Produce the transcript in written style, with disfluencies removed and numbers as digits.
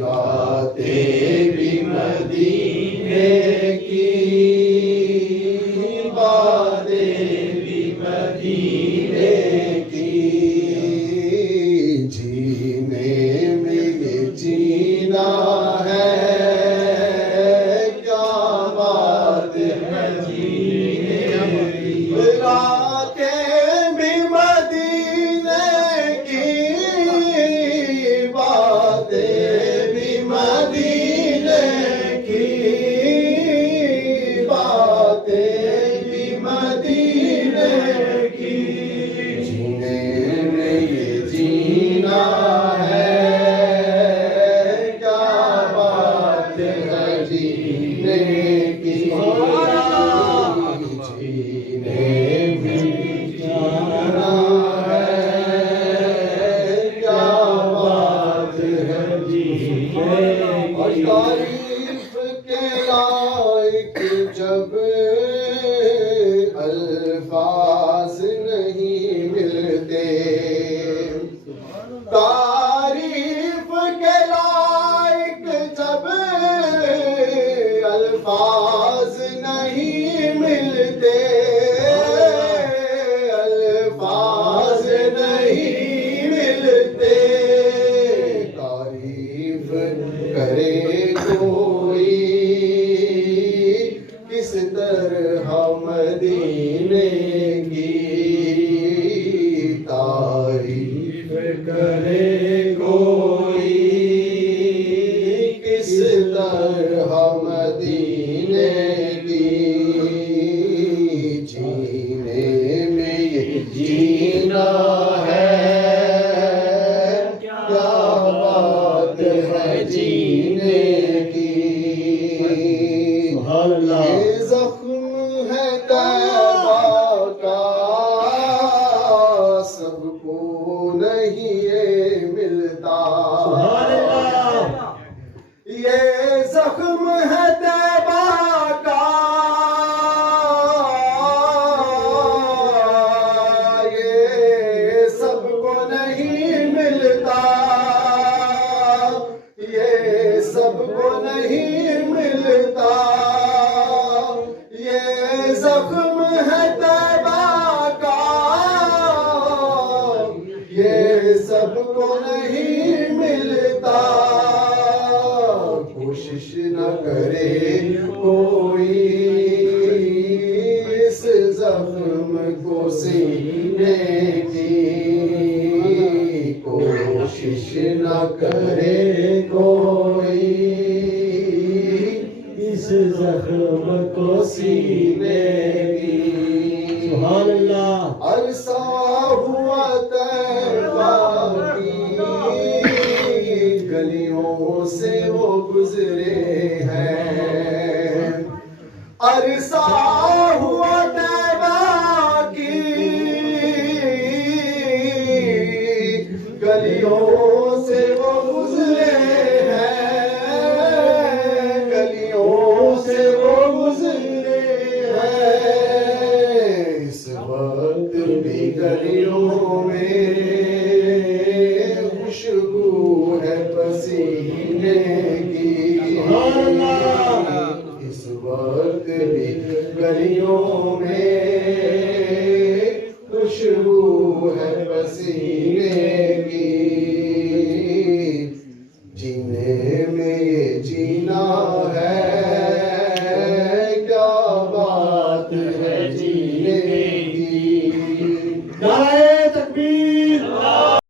راتیں بھی مدینے کی، باتیں بھی مدینے کی، جینے میں یہ جینا ہے، کیا بات ہے جینے کی، راتیں بھی مدینے کی، باتیں بھی مدینے کی، باتیں بھی مدینے کی، جینے میں یہ جینا ہے، کیا بات ہے جینے کی، جینے میں جینا ہے، کیا بات ہے جینے کی، تعریف کے لائق جب الفاظ نہیں ملتے، تعریف کے لائق جب الفاظ نہیں ملتے، الفاظ نہیں ملتے، تعریف کرے کوئی کس طرح مدینے کی، تعریف کرے کوئی کس طرح مدینے کی، جینے میں یہ جینا ہے، کیا بات ہے جینے کی، یہ زخم ہے طیبہ کا، سب کو نہیں یہ ملتا، یہ زخم ہے طیبہ کا، یہ سب کو نہیں ملتا، یہ سب کو نہیں ملتا، یہ زخم ہے طیبہ کا، یہ سب کو نہیں ملتا، کوشش نہ کرے کوئی اس زخم کو سینے کی، کوشش نہ کرے کوئی اس زخم کو سینے کی، سبحان اللہ، عرصہ ہوا طیبہ کی گلیوں سے وہ گزرے ہیں، عرصہ ہوا طیبہ کی گلیوں سے وہ گزرے ہیں، گلیوں سے وہ گزرے ہیں، اس وقت بھی گلیوں میں خوشبو ہے پسینے کی، اس وقت بھی گلیوں میں خوشبو ہے پسینے کی، جینے میں یہ جینا